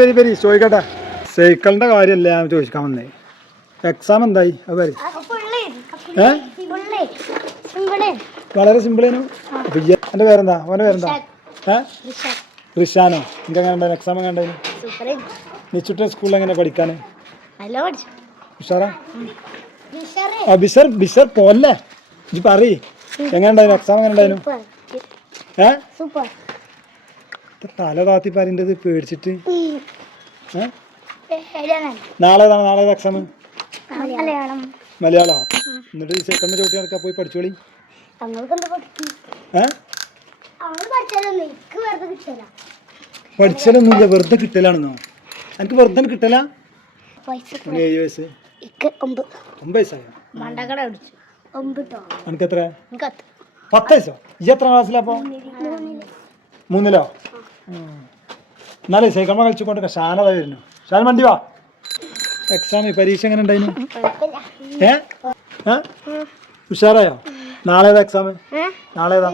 വരി ചോദിക്കട്ടെ. സൈക്കിളിന്റെ കാര്യമല്ല ഞാൻ ചോദിക്കാൻ വന്നേ. എക്സാം എന്തായി? അത് വരെ വളരെ സിമ്പിളേനു. എന്റെ പേരെന്താ? അവന്റെ പേരെന്താ? റിഷാനോ? എനിക്ക് എങ്ങനെ ഉണ്ടായിരുന്നു എക്സാം? എങ്ങനെ ഉണ്ടായിരുന്നു? നിച്ചുട്ട സ്കൂളിൽ എങ്ങനെ പഠിക്കാന്? ഉഷാറാ? ബിഷർ പോലെ ഇജ്ജ് പറയ്, എങ്ങനെ ഉണ്ടായിരുന്നു എക്സാം? എങ്ങനെ ഉണ്ടായിരുന്നു? തല താത്തി പറയേണ്ടത് പേടിച്ചിട്ട്. നാളെ എക്സാം? മലയാളോ? എന്നിട്ട് സെക്കൻഡ് ചോട്ടി നടക്കാൻ പോയി പഠിച്ചോളി. പഠിച്ചാലൊന്നുമില്ല, വെറുതെ കിട്ടലാണെന്നോ? എനിക്ക് വെറുതെ കിട്ടല? 7 വയസ്സ് 9 വയസ്സായോ? എനിക്ക് എത്ര? 10 വയസ്സോ? ഈ എത്ര ക്ലാസ്സിലപ്പോ? 3-ലോ? എന്നാലേ സൈക്കിൾ കളിച്ചുകൊണ്ട് ഷാനത വരുന്നു. ഷാൻ വണ്ടി വാ. എക്സാം പരീക്ഷ എങ്ങനെ ഉണ്ടായിരുന്നു? ഉഷാറായോ? നാളെ ഏതാ എക്സാം? നാളെ ഏതാ?